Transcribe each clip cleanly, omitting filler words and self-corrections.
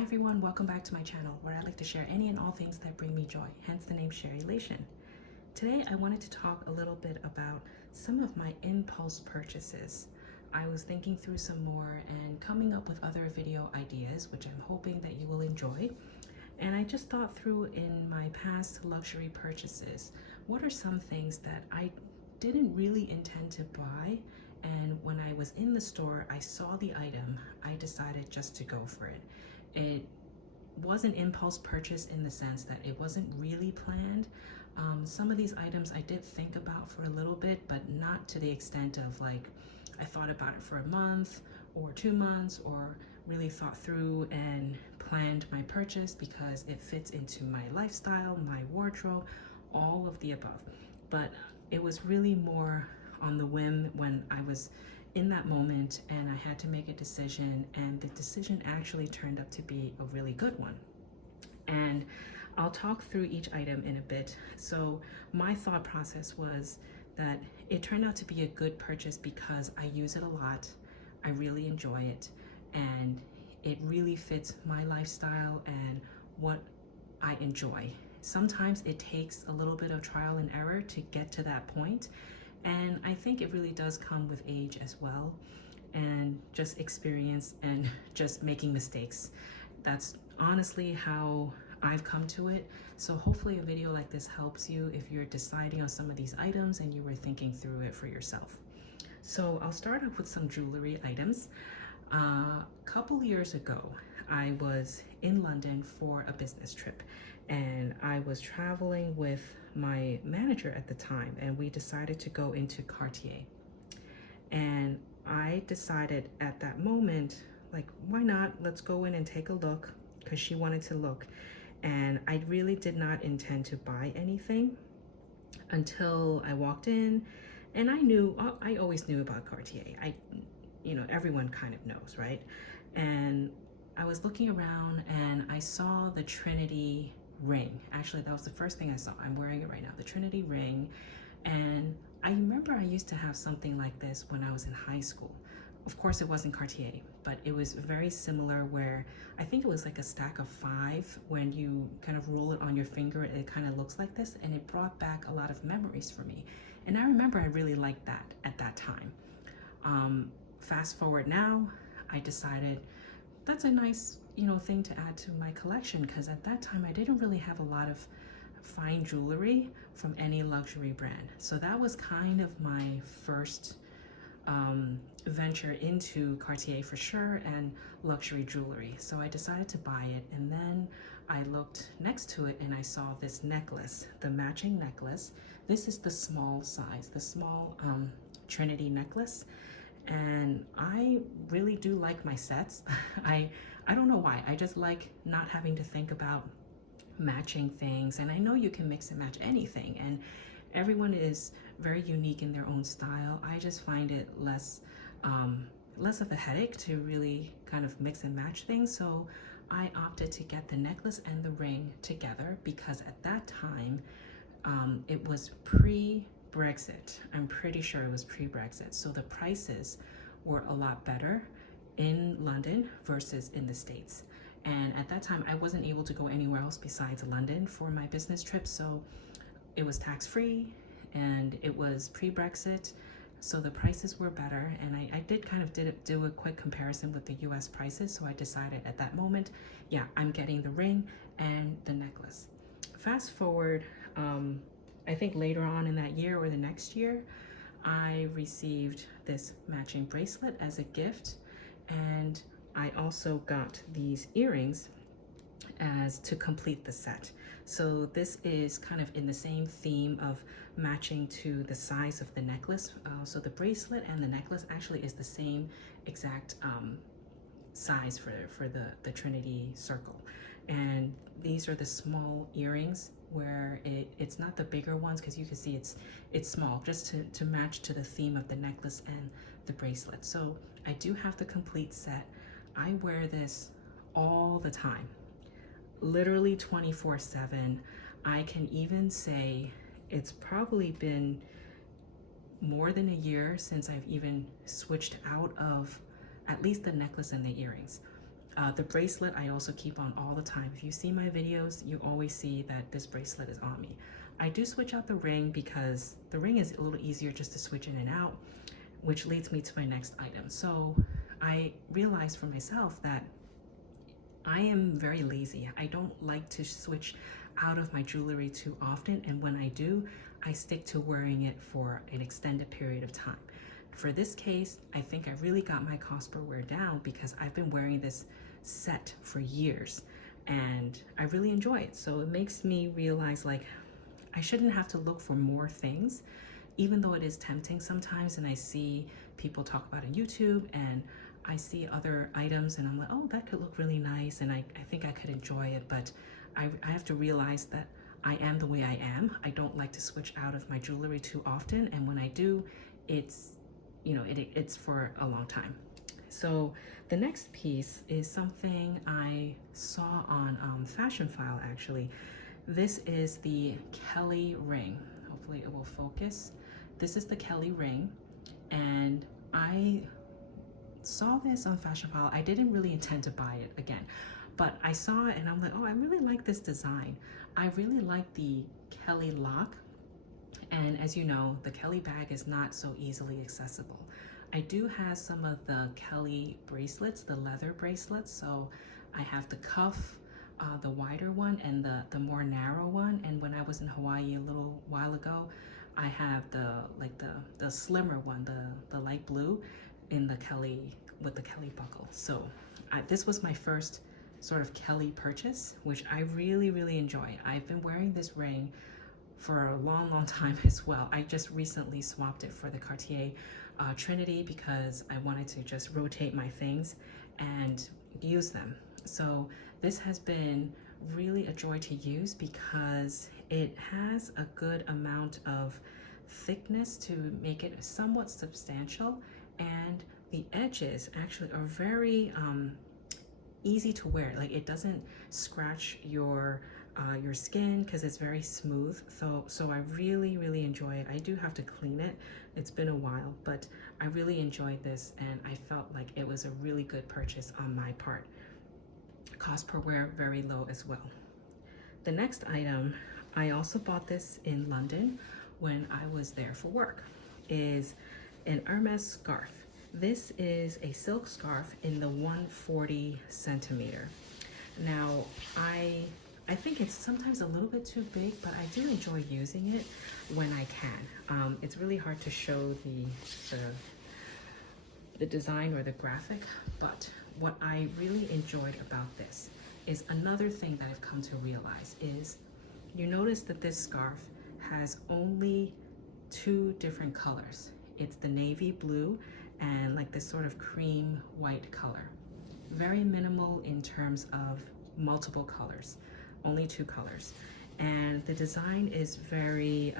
Hi everyone, welcome back to my channel where I like to share any and all things that bring me joy, hence the name Sharelation. Today I wanted to talk a little bit about some of my impulse purchases. I was thinking through some more and coming up with other video ideas, which I'm hoping that you will enjoy. And I just thought through in my past luxury purchases, what are some things that I didn't really intend to buy, and when I was in the store, I saw the item, I decided just to go for it. It was an impulse purchase in the sense that it wasn't really planned. Some of these items I did think about for a little bit, but not to the extent of like, I thought about it for a month or 2 months, or really thought through and planned my purchase because it fits into my lifestyle, my wardrobe, all of the above. But it was really more on the whim when I was in that moment and I had to make a decision, and the decision actually turned up to be a really good one. And I'll talk through each item in a bit. So my thought process was that it turned out to be a good purchase because I use it a lot, I really enjoy it, and it really fits my lifestyle and what I enjoy. Sometimes it takes a little bit of trial and error to get to that point, and I think it really does come with age as well, and just experience and just making mistakes. That's honestly how I've come to it. So hopefully a video like this helps you if you're deciding on some of these items and you were thinking through it for yourself. So I'll start off with some jewelry items. A couple years ago, I was in London for a business trip, and I was traveling with my manager at the time, and we decided to go into Cartier. And I decided at that moment, like, why not? Let's go in and take a look, because she wanted to look. And I really did not intend to buy anything until I walked in, and I always knew about Cartier. Everyone kind of knows, right? And I was looking around and I saw the Trinity ring. Actually, that was the first thing I saw. I'm wearing it right now, the Trinity ring. And I remember I used to have something like this when I was in high school. Of course, it wasn't Cartier, but it was very similar, where I think it was like a stack of 5. When you kind of roll it on your finger, it kind of looks like this, and it brought back a lot of memories for me. And I remember I really liked that at that time. Fast forward now, I decided that's a nice, thing to add to my collection, because at that time I didn't really have a lot of fine jewelry from any luxury brand. So that was kind of my first venture into Cartier for sure, and luxury jewelry. So I decided to buy it, and then I looked next to it and I saw this necklace, the matching necklace. This is the small size, the small Trinity necklace. And I really do like my sets. I don't know why. I just like not having to think about matching things. And I know you can mix and match anything, and everyone is very unique in their own style. I just find it less of a headache to really kind of mix and match things. So I opted to get the necklace and the ring together, because at that time it was pre-Brexit. I'm pretty sure it was pre-Brexit. So the prices were a lot better in London versus in the States. And at that time, I wasn't able to go anywhere else besides London for my business trip. So it was tax-free and it was pre-Brexit. So the prices were better. And I did kind of do a quick comparison with the US prices. So I decided at that moment, yeah, I'm getting the ring and the necklace. Fast forward, I think later on in that year or the next year, I received this matching bracelet as a gift, and I also got these earrings as to complete the set. So this is kind of in the same theme of matching to the size of the necklace. So the bracelet and the necklace actually is the same exact size for the Trinity circle. And these are the small earrings, where it's not the bigger ones, because you can see it's small, just to match to the theme of the necklace and the bracelet. So I do have the complete set. I wear this all the time, literally 24/7. I can even say it's probably been more than a year since I've even switched out of at least the necklace and the earrings. The bracelet I also keep on all the time. If you see my videos, you always see that this bracelet is on me. I do switch out the ring because the ring is a little easier just to switch in and out, which leads me to my next item. So I realized for myself that I am very lazy. I don't like to switch out of my jewelry too often, and when I do, I stick to wearing it for an extended period of time. For this case, I think I really got my cost per wear down because I've been wearing this set for years and I really enjoy it. So it makes me realize like I shouldn't have to look for more things, even though it is tempting sometimes, and I see people talk about it on YouTube and I see other items and I'm like, oh, that could look really nice and I think I could enjoy it, but I have to realize that I am the way I am. I don't like to switch out of my jewelry too often, and when I do, it's, you know, it's for a long time. So the next piece is something I saw on Fashion File actually. This is the Kelly ring. Hopefully it will focus. This is the Kelly ring, and I saw this on Fashion File. I didn't really intend to buy it again, but I saw it and I'm like, oh, I really like this design. I really like the Kelly lock, and as you know, the Kelly bag is not so easily accessible. I do have some of the Kelly bracelets, the leather bracelets, so I have the cuff, the wider one, and the more narrow one, and when I was in Hawaii a little while ago, I have the slimmer one, the light blue in the Kelly, with the Kelly buckle. So this was my first sort of Kelly purchase, which I really enjoy. I've been wearing this ring for a long time as well. I just recently swapped it for the Cartier Trinity because I wanted to just rotate my things and use them. So this has been really a joy to use because it has a good amount of thickness to make it somewhat substantial, and the edges actually are very easy to wear. Like it doesn't scratch your skin because it's very smooth. So I really enjoy it. I do have to clean it. It's been a while, but I really enjoyed this and I felt like it was a really good purchase on my part. Cost per wear very low as well. The next item, I also bought this in London when I was there for work, is an Hermes scarf. This is a silk scarf in the 140 centimeter. Now, I think it's sometimes a little bit too big, but I do enjoy using it when I can. It's really hard to show the design or the graphic, but what I really enjoyed about this is another thing that I've come to realize is you notice that this scarf has only two different colors. It's the navy blue and like this sort of cream white color. Very minimal in terms of multiple colors, only two colors. And the design is very,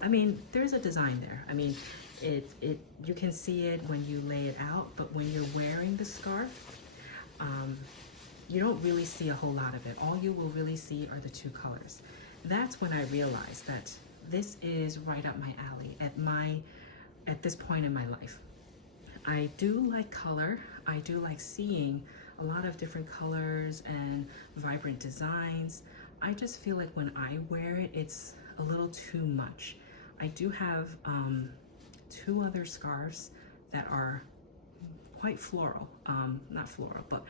I mean, there's a design there. I mean, you can see it when you lay it out, but when you're wearing the scarf, you don't really see a whole lot of it. All you will really see are the two colors. That's when I realized that this is right up my alley at this point in my life. I do like color. I do like seeing a lot of different colors and vibrant designs. I just feel like when I wear it, it's a little too much. I do have two other scarves that are quite floral, not floral, but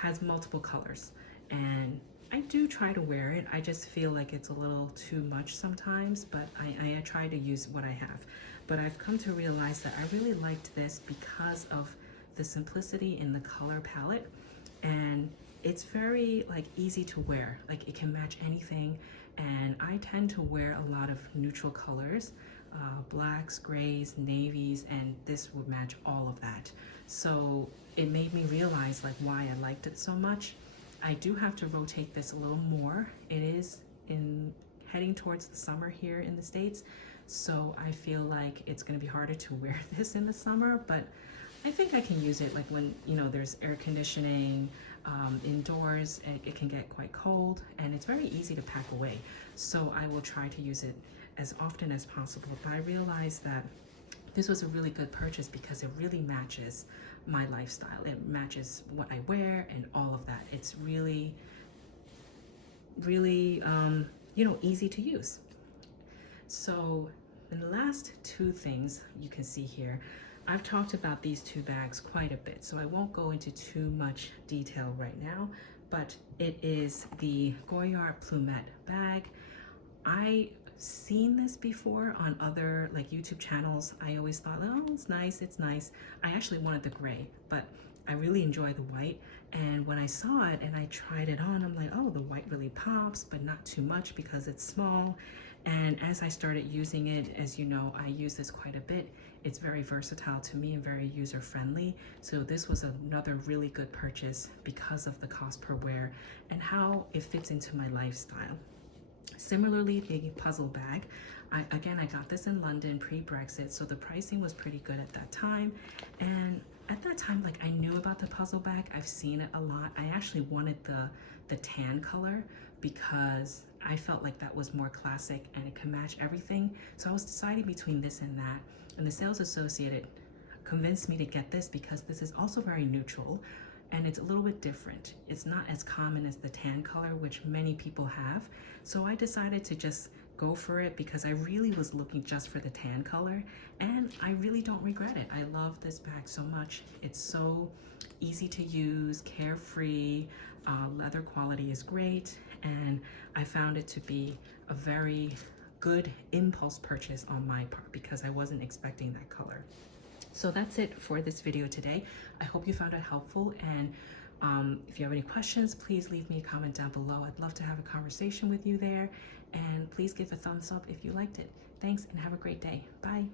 has multiple colors. And I do try to wear it. I just feel like it's a little too much sometimes, but I try to use what I have. But I've come to realize that I really liked this because of the simplicity in the color palette, and it's very like easy to wear. Like it can match anything, and I tend to wear a lot of neutral colors, blacks, grays, navies, and this would match all of that. So it made me realize like why I liked it so much. I do have to rotate this a little more. It is heading towards the summer here in the States, so I feel like it's going to be harder to wear this in the summer, but I think I can use it like when, you know, there's air conditioning indoors, and it can get quite cold, and it's very easy to pack away. So I will try to use it as often as possible. But I realize that this was a really good purchase because it really matches my lifestyle. It matches what I wear and all of that. It's really, really, easy to use. So the last two things you can see here, I've talked about these two bags quite a bit, so I won't go into too much detail right now, but it is the Goyard Plumette bag. I seen this before on other like YouTube channels. I always thought, oh, it's nice, it's nice. I actually wanted the gray, but I really enjoy the white. And when I saw it and I tried it on, I'm like, oh, the white really pops, but not too much because it's small. And as I started using it, as you know, I use this quite a bit. It's very versatile to me and very user-friendly. So this was another really good purchase because of the cost per wear and how it fits into my lifestyle. Similarly, the puzzle bag, I got this in London pre-Brexit, so the pricing was pretty good at that time. And at that time, like, I knew about the puzzle bag. I've seen it a lot. I actually wanted the tan color because I felt like that was more classic and it could match everything. So I was deciding between this and that. And the sales associate convinced me to get this because this is also very neutral and it's a little bit different. It's not as common as the tan color, which many people have. So I decided to just go for it because I really was looking just for the tan color, and I really don't regret it. I love this bag so much. It's so easy to use, carefree, leather quality is great, and I found it to be a very good impulse purchase on my part because I wasn't expecting that color. So that's it for this video today. I hope you found it helpful, and if you have any questions, please leave me a comment down below. I'd love to have a conversation with you there, and please give a thumbs up if you liked it. Thanks, and have a great day. Bye.